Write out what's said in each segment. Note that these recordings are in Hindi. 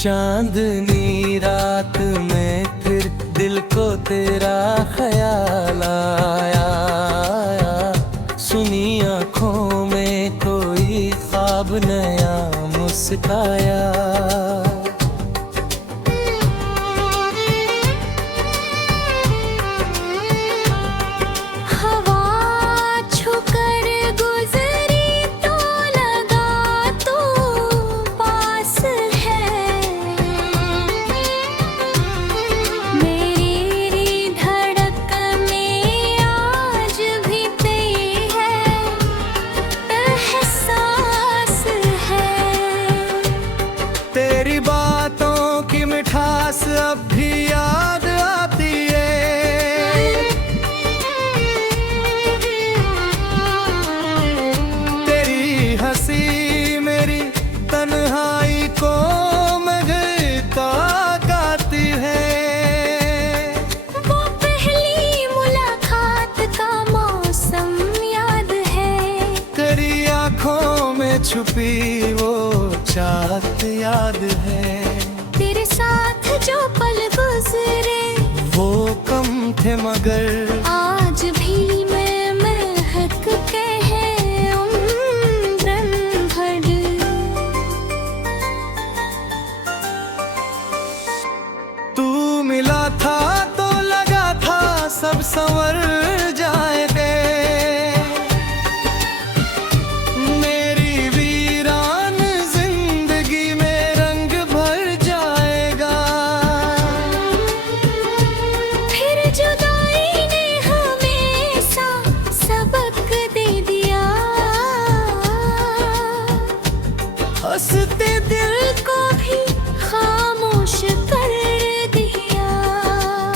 चांदनी रात में फिर दिल को तेरा ख्याल आया, सुनी आँखों में कोई ख्वाब नया मुस्काया। तेरी बातों की मिठास अब भी याद आती है, तेरी हंसी मेरी तन्हाई को महका गाती है। वो पहली मुलाकात का मौसम याद है, तेरी आँखों में छुपी वो चाहत याद है। तेरे साथ जो पल गुजरे वो कम थे मगर आज भी मैं महक के हैं उम्रन भर। तू मिला था तो लगा था सब संवर जाएंगे, हंसते दिल को भी खामोश कर दिया।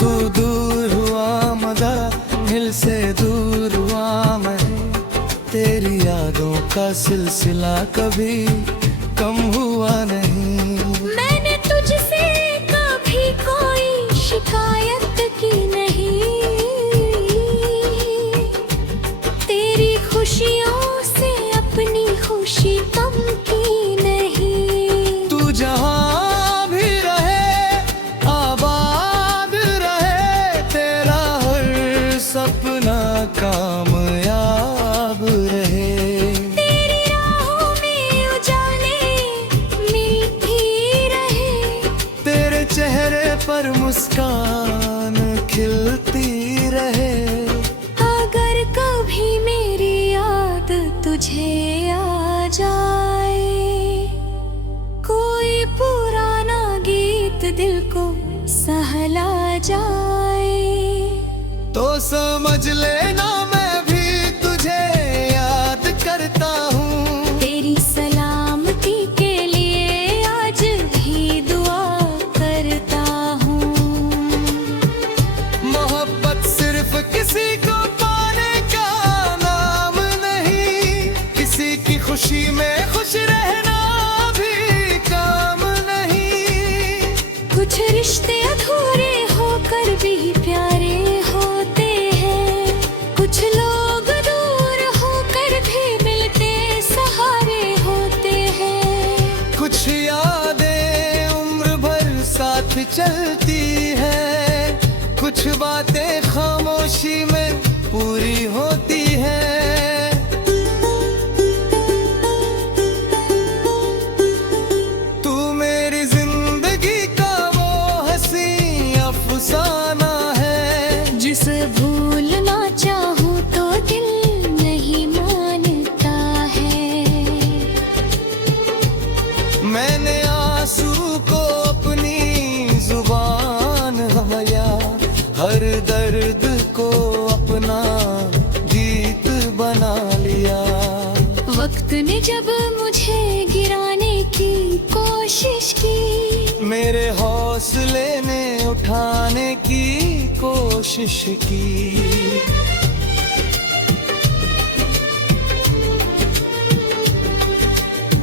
तू दूर हुआ मगर दिल से दूर हुआ मैं, तेरी यादों का सिलसिला कभी कम हुआ नहीं। मैंने तुझसे कभी कोई शिकायत की नहीं, तेरी खुशियों से अपनी खुशी कम की। जहाँ भी रहे आबाद रहे, तेरा हर सपना कामयाब रहे। तेरी राहों में उजाले मिलती रहे, तेरे चेहरे पर मुस्कान खिलती रहे। अगर कभी मेरी याद तुझे आ जाए, पुराना गीत दिल को सहला जाए, तो समझ लेना मैं भी तुझे याद करता हूँ। तेरी सलामती के लिए आज भी दुआ करता हूँ। मोहब्बत सिर्फ किसी को पाने का नाम नहीं, किसी की खुशी में खुश रहना कुछ रिश्ते अधूरे होकर भी प्यारे होते हैं, कुछ लोग दूर होकर भी मिलते सहारे होते हैं। कुछ यादें उम्र भर साथ चलती है, कुछ बातें खामोशी में पूरी होती है। जिसे भूलना चाहूँ तो दिल नहीं मानता है। मैंने आंसू को अपनी जुबान हया, हर दर्द को अपना गीत बना लिया। वक्त ने जब मुझे गिराने की कोशिश की, मेरे हौसले ने उठाने की कोशिश की।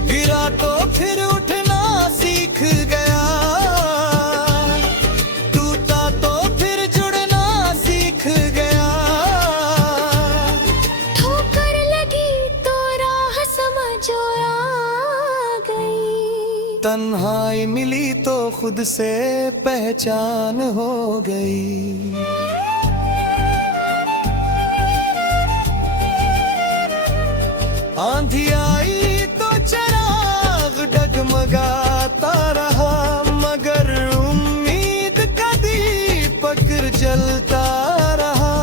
गिरा तो फिर उठना सीख गया, टूटा तो फिर जुड़ना सीख गया। ठोकर लगी तो राह समझो आ गई, तन्हाई मिली तो खुद से पहचान हो गई। आंधी आई तो चिराग डगमगाता रहा, मगर उम्मीद का दीपक जलता रहा।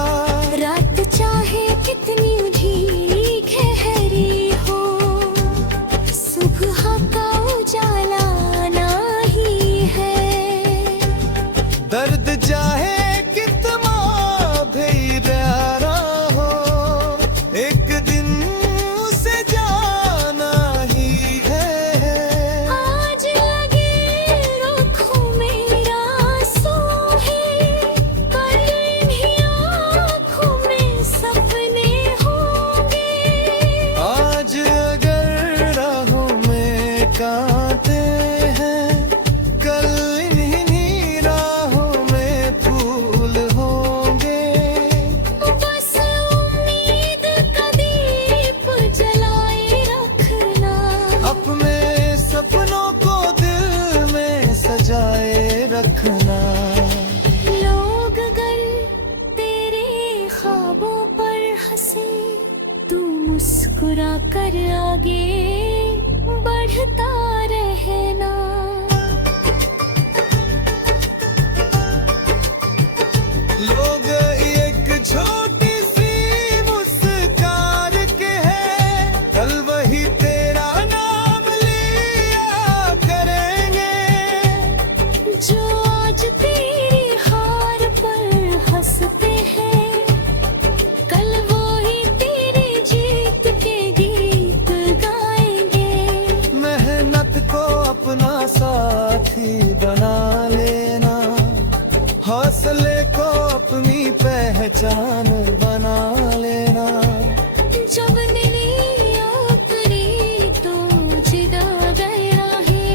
रात चाहे कितनी उजीली गहरी हो, सुबह का उजाला आना ही है। दर्द चाहे कितना भी प्यारा हो, एक दिन उसे जाना ही है। आज लगे रुखों में आंसू है, कल इन्हीं आँखों में सपने होंगे। आज अगर राहों में कांटे हैं, कल इन्हीं राहों में फूल होंगे। बस उम्मीद का दीप जलाए रखना, अपने सपनों को दिल में सजाए रखना। लोग अगर तेरे ख्वाबों पर हंसे, तू मुस्कुरा कर आगे बढ़ता रहना। लोग एक छोटी सी मुस्कान के हैं, कल वही तेरा नाम लिया करेंगे। जो आज तेरी हार पर हंसते हैं, कल वो ही तेरी जीत के गीत गाएंगे। मेहनत को अपना साथी बना लेना, हौसले को अपनी पहचान बना लेना। जब नीली उतरी तो जिदा गया है,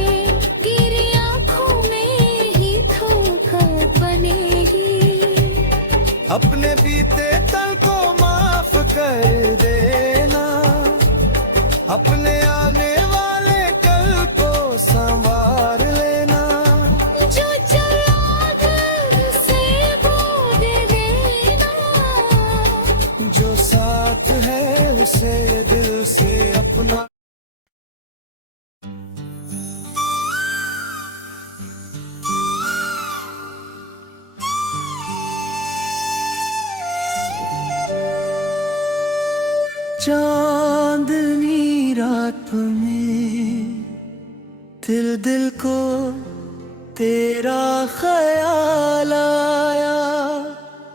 गिरी आँखों में ही ठोकर बनेगी। अपने बीते तल को माफ कर देना, अपने आने वाले कल को संवार लेना। जो चला दिल से वो दे देना, जो साथ है उसे दिल से अपना। चांदनी रात में दिल दिल को तेरा ख्याल आया,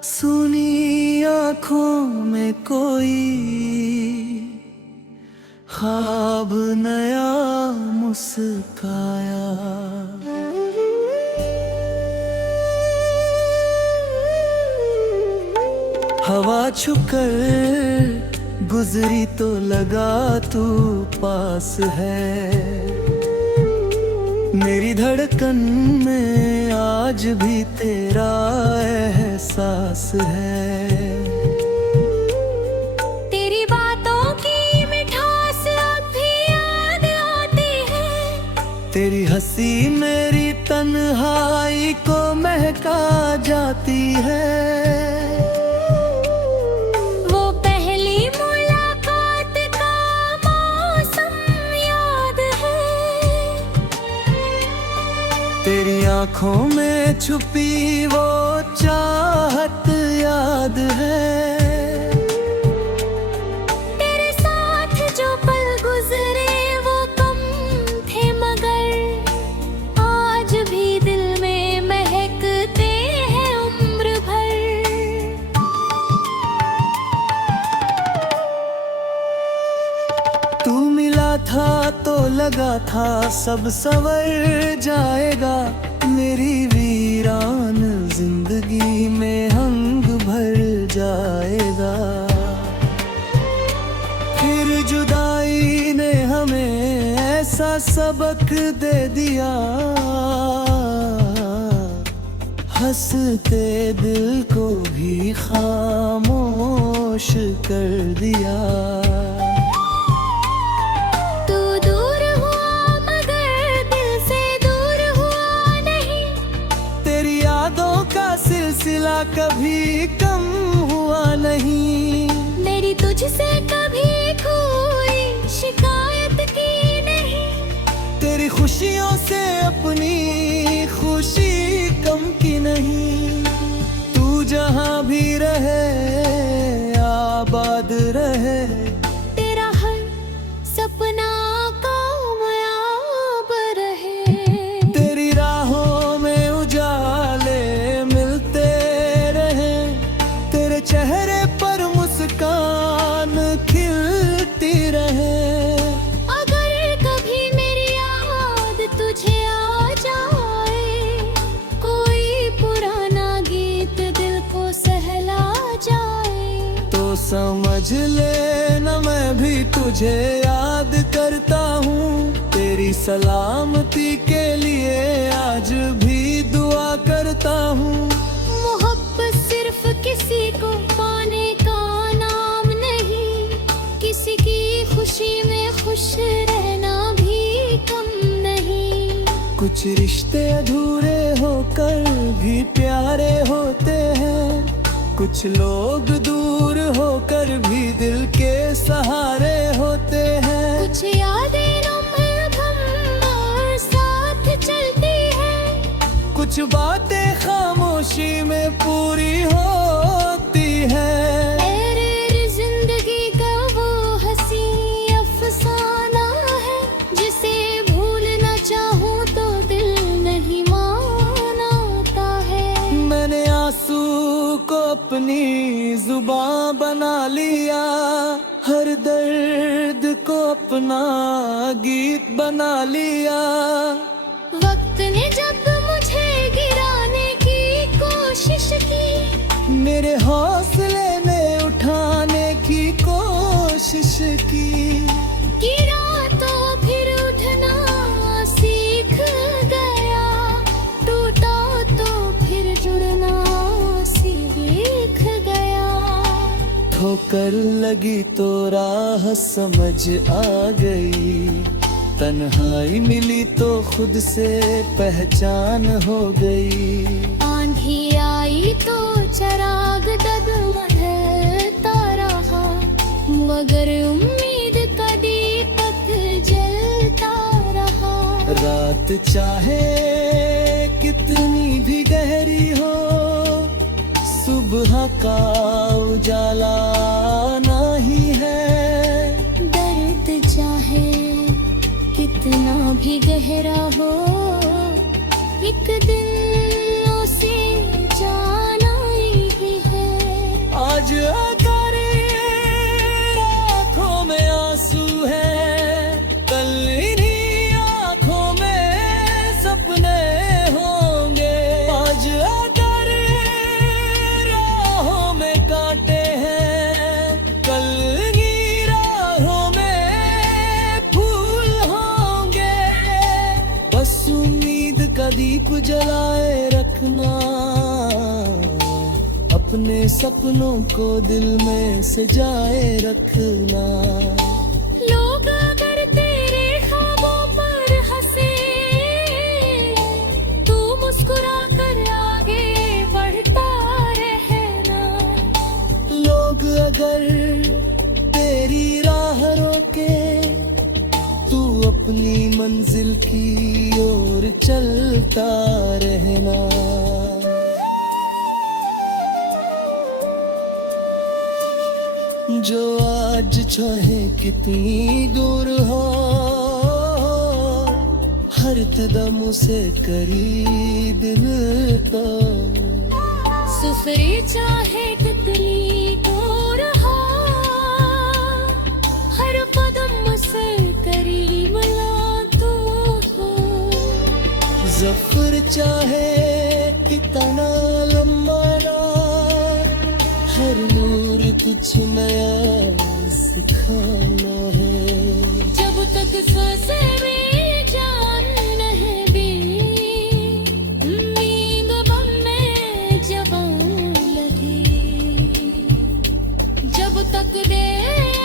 सुनी आँखों में कोई ख्वाब नया मुस्काया। हवा छुकर गुजरी तो लगा तू पास है, मेरी धड़कन में आज भी तेरा एहसास है। तेरी बातों की मिठास अब भी याद आती है, तेरी हंसी मेरी तन्हाई को महका जाती है। वो पहली मुलाकात का मौसम याद है, तेरी आंखों में छुपी वो चाहत याद है। तेरे साथ जो पल गुजरे वो कम थे, मगर आज भी दिल में महकते हैं उम्र भर। तू मिला था तो लगा था सब संवर जाएगा, मेरी वीरान जिंदगी में हंग भर जाएगा। फिर जुदाई ने हमें ऐसा सबक दे दिया, हंसते दिल को भी खामोश कर दिया। तू दूर हुआ मगर दिल कभी कम हुआ नहीं। मेरी तुझसे कभी कोई शिकायत की नहीं। तेरी खुशियों से अपनी खुशी कम की नहीं। तू जहाँ भी रहे आबाद रहे। तेरा हर सपना कामयाब रहे। तेरी राहों में उजाले मिलते रहे। तेरे चेहरे पर मुस्कान खिलती रहे। अगर कभी मेरी याद तुझे आ जाए, कोई पुराना गीत दिल को सहला जाए, तो समझ लेना मैं भी तुझे याद करता हूँ। तेरी सलामती के लिए आज भी दुआ करता हूँ। मोहब्बत सिर्फ किसी को पाने का नाम नहीं, किसी की खुशी में खुश रहना भी कम नहीं। कुछ रिश्ते अधूरे होकर भी प्यारे होते हैं। कुछ लोग दूर होकर भी दिल के सहारे होते हैं। कुछ यादें लम्हे गम और साथ चलती है। कुछ बातें खामोशी में पूरी होती है। मेरे जिंदगी का वो हंसी अफसाना है, जिसे भूलना चाहूँ तो दिल नहीं मानता है। मैंने आंसू को अपनी जुबां बना लिया। हर दर्द को अपना गीत बना लिया। वक्त ने जब मुझे गिराने की कोशिश की, मेरे हौसले में उठाने की कोशिश की। गिरा तो फिर उठना सीख गया, टूटा तो फिर जुड़ना सीख गया। ठोकर लगी तो राह समझ आ गई। तन्हाई मिली तो खुद से पहचान हो गई। आंधी आई तो चराग डगमगाता रहा, मगर उम्मीद का दीपक जलता रहा। रात चाहे कितनी भी गहरी हो, सुबह का उजाला आना ही है। दर्द चाहे कितना भी गहरा हो, एक दिन उसे जाना ही है। आज अगर आँखों में आंसू है, कल इन्हीं आँखों में सपने होंगे। आज अगर राहों में कांटे हैं, कल इन्हीं राहों में फूल होंगे। बस उम्मीद का दीप जलाए रखना, अपने सपनों को दिल में सजाए रखना। लोग अगर तेरे ख्वाबों पर हंसे, तू मुस्कुरा कर आगे बढ़ता रहना। लोग अगर तेरी राह रोके, तू अपनी मंजिल की ओर चलता रहना। जो आज चाहे कितनी दूर हो, हर कदम उसे करीब तो। सुफरी चाहे कितनी दूर हो, हर कदम से करीब ला तू हो। ज़फ़र चाहे कितना लंबा ना, हर नूर कुछ नया सिखाना है। जब तक सांसें में जान है भी, नींद बम में जवान लगी। जब तक दे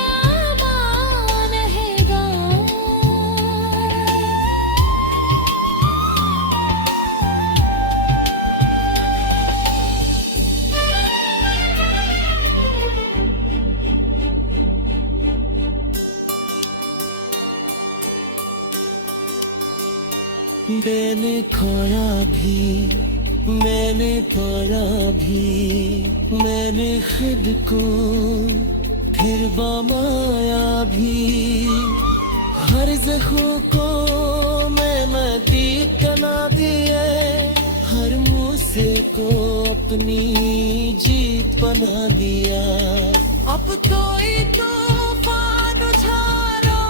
आमान है गाँव, मैंने खोया भी, मैंने पाया भी, मैंने खुद को फिर बमाया भी। हर जख्म को मैं दीप बना दिए, हर मुझसे को अपनी जीत बना दिया। अब तो ही तूफान उछालो।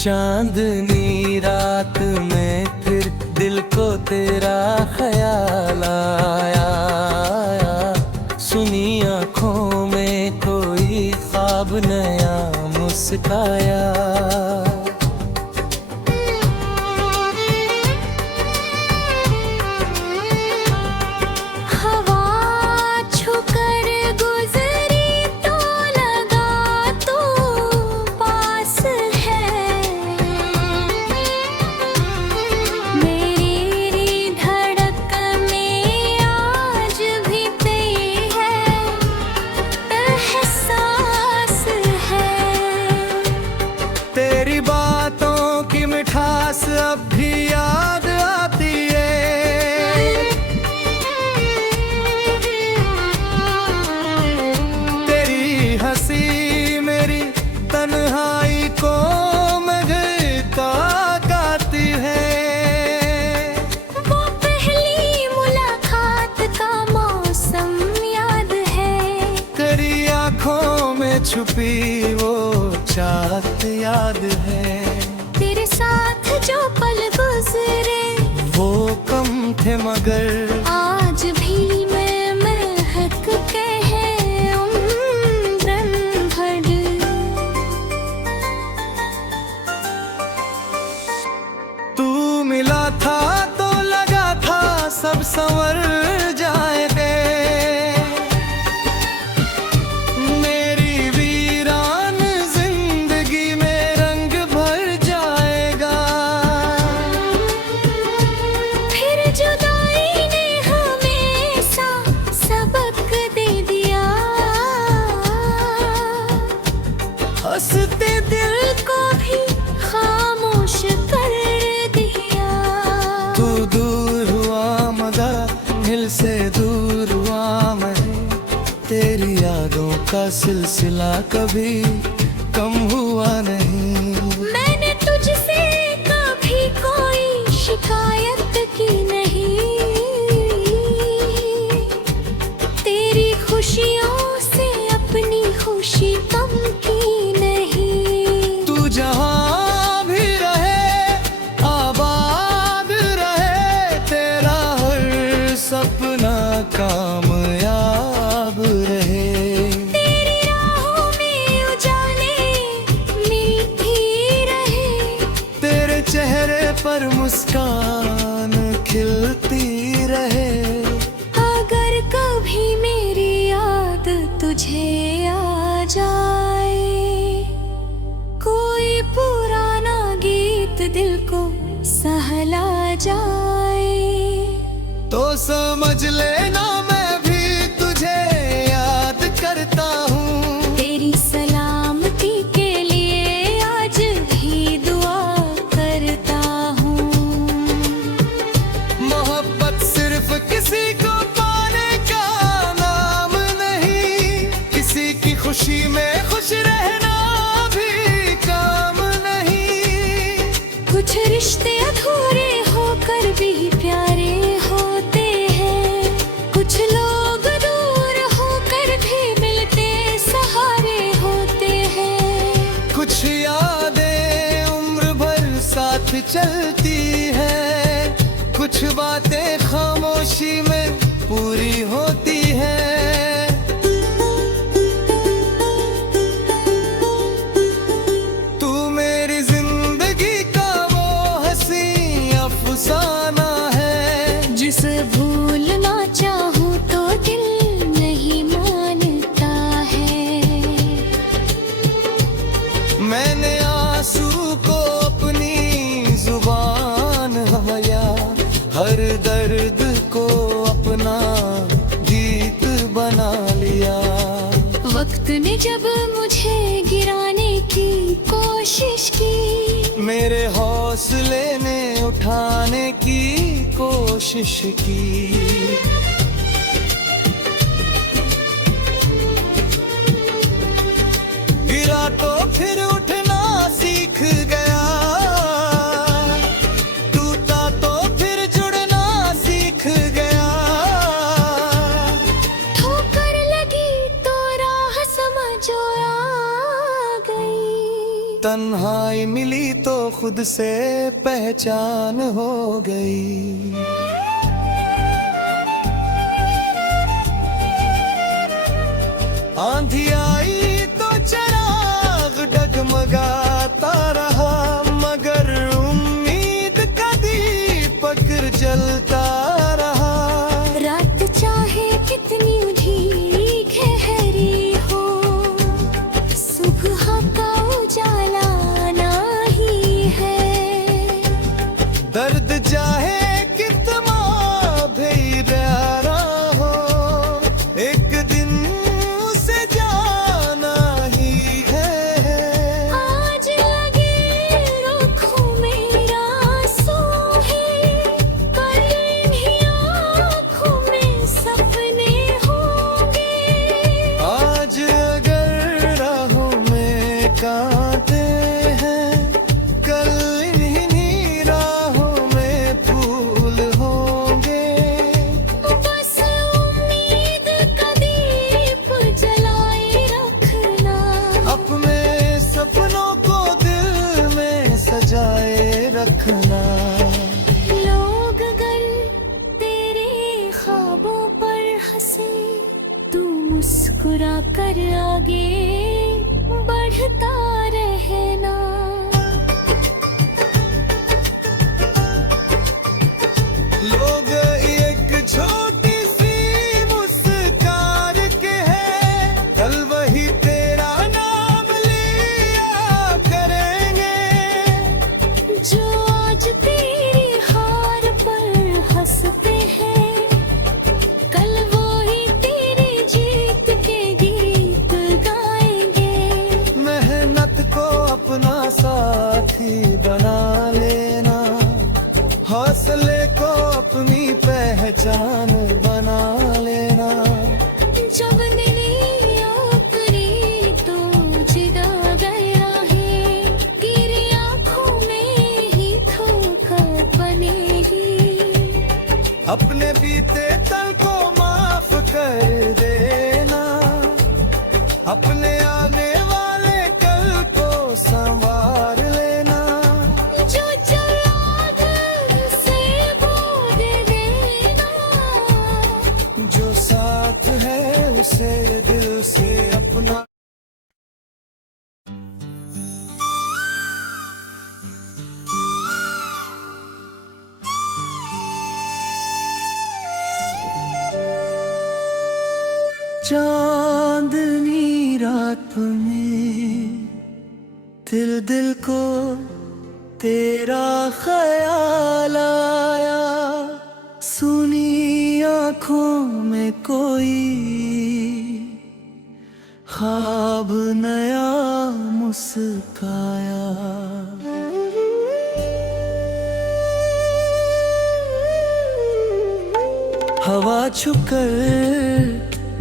चांदनी रात में फिर दिल को तेरा ख्याल आया, सुनी आँखों में कोई ख्वाब नया मुस्काया। अब भी याद आती है, तेरी हंसी मेरी तन्हाई को महका गाती है। वो पहली मुलाकात का मौसम याद है, तेरी आँखों में छुपी वो चाहत याद है। तेरे साथ जो पल गुजरे वो कम थे मगर आज भी मैं महक के हैं उम्रन भर। तू मिला था तो लगा था सब संवर जाएंगे, हंसते दिल को भी खामोश कर दिया। तू दूर हुआ मगर दिल से दूर हुआ मैं, तेरी यादों का सिलसिला कभी कम हुआ नहीं। मैंने तुझसे कभी कोई शिकायत की नहीं, तेरी खुशियों से अपनी खुशी कम की। जहाँ भी रहे आबाद रहे, तेरा हर सपना कामयाब रहे। तेरी राहों में उजाले मिलती रहे, तेरे चेहरे पर मुस्कान खिलती रहे। अगर कभी मेरी याद तुझे आ जाए, कोई पुराना गीत दिल को सहला जाए, तो समझ लेना मैं भी तुझे याद करता हूँ। तेरी सलामती के लिए आज भी दुआ करता हूँ। मोहब्बत सिर्फ किसी को पाने का नाम नहीं, किसी की खुशी में खुश रहना कुछ रिश्ते अधूरे होकर भी प्यारे होते हैं, कुछ लोग दूर होकर भी मिलते सहारे होते हैं। कुछ यादें उम्र भर साथ चलती है, कुछ बातें खामोशी में पूरी होती है। जिसे भूलना चाहूँ तो दिल नहीं मानता है। तूने जब मुझे गिराने की कोशिश की, मेरे हौसले ने उठाने की कोशिश की। गिरा तो फिर उठना सीख गया, टूटा तो फिर जुड़ना सीख गया। ठोकर लगी तो राह समझो आ गई, तन्हाई मिली तो खुद से पहचान हो गई। आंधी आई तो चिराग डगमगाता रहा, मगर उम्मीद का दीपक जलता रहा। रात चाहे कितनी भी गहरी हो, सुबह का उजाला आना ही है। दर्द चाहे कितना भी प्यारा हो, एक दिन उसे जाना ही है। आज लगे रुखों में आंसू है, कल इन्हीं आँखों में सपने होंगे। आज अगर राहों में कांटे हैं, कल इन्हीं राहों में फूल होंगे। बस उम्मीद का दीप जलाए रखना, अपने सपनों को दिल में सजाए रखना। लोग अगर तेरे ख्वाबों पर हंसे, तू मुस्कुरा कर आगे बढ़ता रहना। लोग एक छोटी सी मुस्कान के हैं, कल वही तेरा नाम लिया करेंगे। जो आज तेरी हार पर हंसते हैं, कल वो ही तेरी जीत के गीत गाएंगे। मेहनत को अपना साथी बना लेना, हौसले को अपनी पहचान बना लेना। जब नींद उतरी तो जिदा गया है, गिरी आँखों में ही ठोकर बनेगी। अपने बीते तल को माफ कर देना, अपने आने वाले कल को संवार लेना। जो चला दिल से वो दे देना, जो साथ है उसे दिल से अपना। चांदनी रात में दिल दिल को तेरा ख्याल आया, सुनी आँखों में कोई ख्वाब नया मुस्काया। हवा छुकर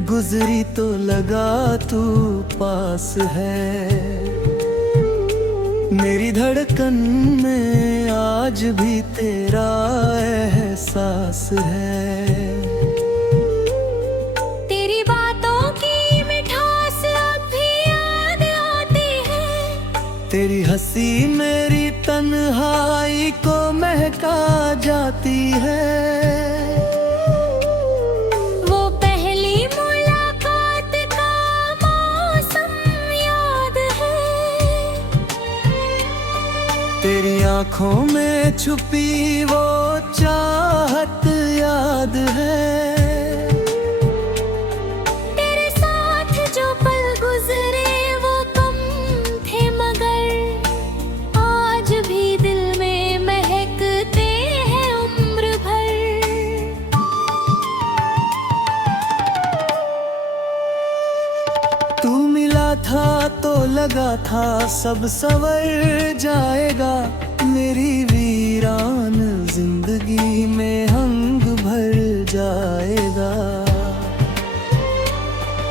गुजरी तो लगा तू पास है, मेरी धड़कन में आज भी तेरा एहसास है। तेरी बातों की मिठास अब भी याद आती है, तेरी हंसी मेरी तन्हाई को महका जाती है। तेरी आँखों में छुपी वो चाहत याद है। तेरे साथ जो पल गुजरे वो कम थे, मगर आज भी दिल में महकते हैं उम्र भर। तू मिला था तो लगा था सब संवर जाएगा, मेरी वीरान जिंदगी में हंग भर जाएगा।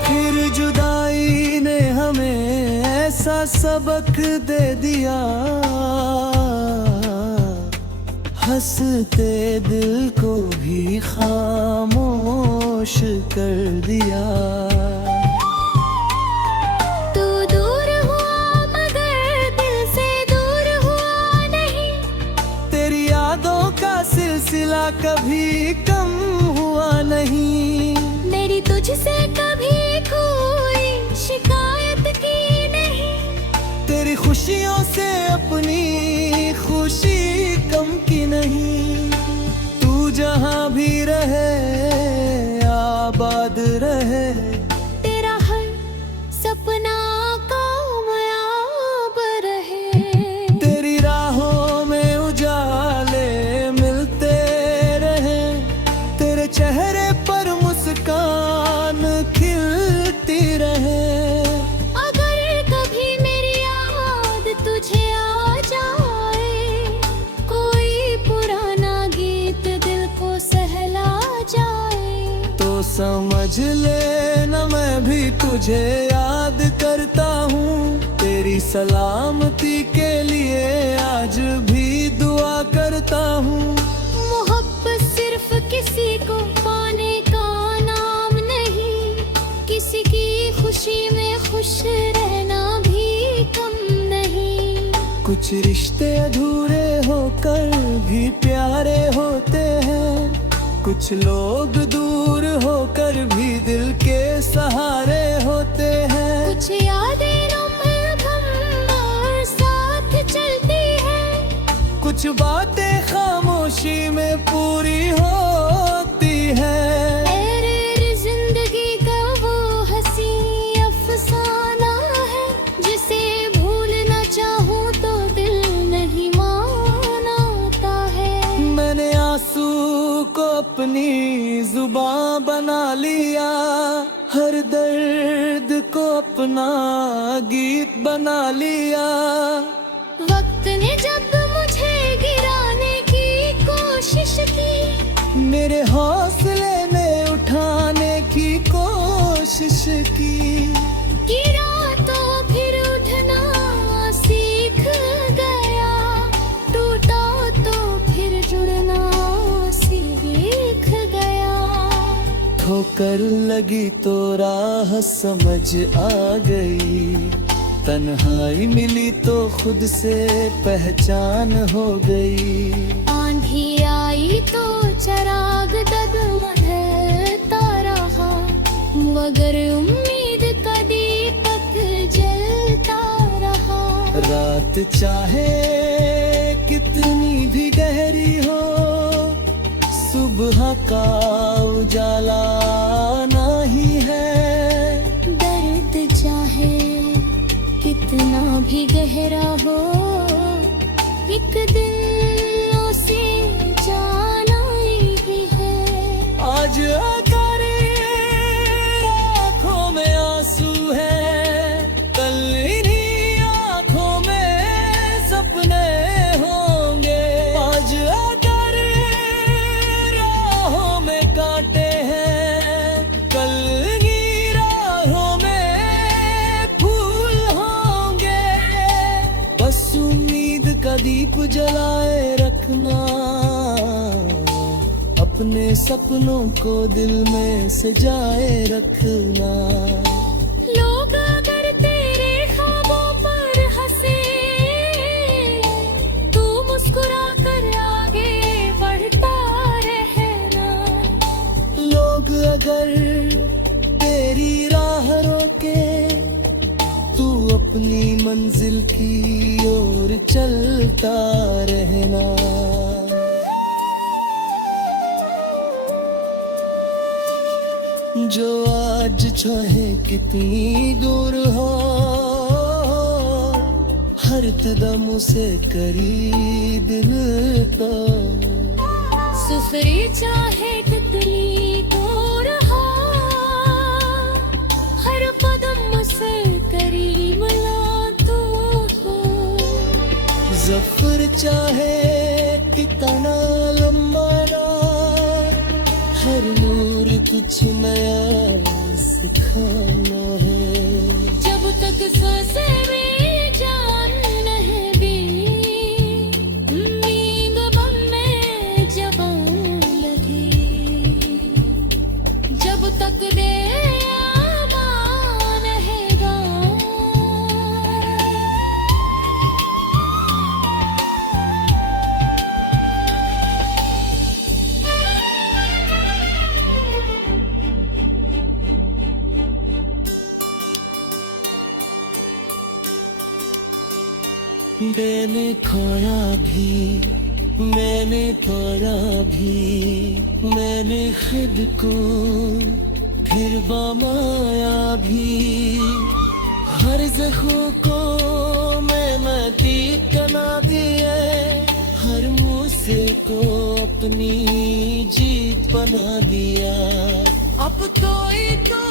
फिर जुदाई ने हमें ऐसा सबक दे दिया, हंसते दिल को भी खामोश कर दिया। तू दूर हुआ मगर दिल से दूर हुआ नहीं, तेरी यादों का सिलसिला कभी कम हुआ नहीं। मेरी तुझसे कभी कोई शिकायत की नहीं, तेरी खुशियों से अपनी खुशी कम की नहीं। तू जहाँ भी रहे आबाद रहे, तेरा हर सपना कामयाब रहे। तेरी राहों में उजाले मिलते रहे, तेरे चेहरे पर मुस्कान खिलती रहे। अगर कभी मेरी याद तुझे आ जाए, कोई पुराना गीत दिल को सहला जाए, तो समझ लेना मैं भी तुझे याद करता हूँ। तेरी सलामती के लिए आज भी दुआ करता हूँ। मोहब्बत सिर्फ किसी को पाने का नाम नहीं, किसी की खुशी में खुश रहना भी कम नहीं। कुछ रिश्ते अधूरे होकर भी प्यारे होते हैं, कुछ लोग दूर होकर भी दिल के सहारे होते हैं। कुछ यादें रमदम और साथ चलती है, कुछ बातें खामोशी में पूरी होती है। मेरे जिंदगी का वो हंसी अफसाना है, जिसे भूलना चाहूँ तो दिल नहीं मानता है। मैंने आंसू को अपनी जुबां बना लिया, हर दर्द को अपना गीत बना लिया। वक्त ने जब मुझे गिराने की कोशिश की, मेरे हौसले ने उठाने की कोशिश की। गिरा तो फिर उठना सीख गया, टूटा तो फिर जुड़ना सीख गया। ठोकर लगी तो राह समझ आ गई, तन्हाई मिली तो खुद से पहचान हो गई। आंधी आई तो चराग डगमगाता रहा, मगर उम्मीद का दीपक जलता रहा। रात चाहे कितनी भी गहरी हो, सुबह का उजाला नहीं है। दर्द चाहे कितना भी गहरा हो, एक दिन उसे जाना ही है। आज अगर आँखों में आंसू है, कल इन्हीं आँखों में सपने होंगे। आज अगर राहों में कांटे हैं, कल इन्हीं राहों में फूल होंगे। बस उम्मीद का दीप जलाए रखना, अपने सपनों को दिल में सजाए रखना। लोग अगर तेरे ख्वाबों पर हंसे, तू मुस्कुरा कर आगे बढ़ता रहना। लोग अगर तेरी राह रोके, तू अपनी मंजिल की ओर चलता रहना। जो आज चाहे कितनी दूर हो, हर कदम उसे करीब तो। सुसरी चाहे तितली को रहा, हर कदम से करीब जफर चाहे कितना लम्बा राह, हर नूर कुछ नया सिखाना है। जब तक सांसें में जान है भी, नींद बम में जवान लगी। जब तक दे आमान है गाँव, मैंने खोया भी, मैंने पाया भी, मैंने खुद को फिर बमाया भी। हर जख्म को मैंने ठीक बना दिया, हर मुझसे को अपनी जीत बना दिया। अब कोई तो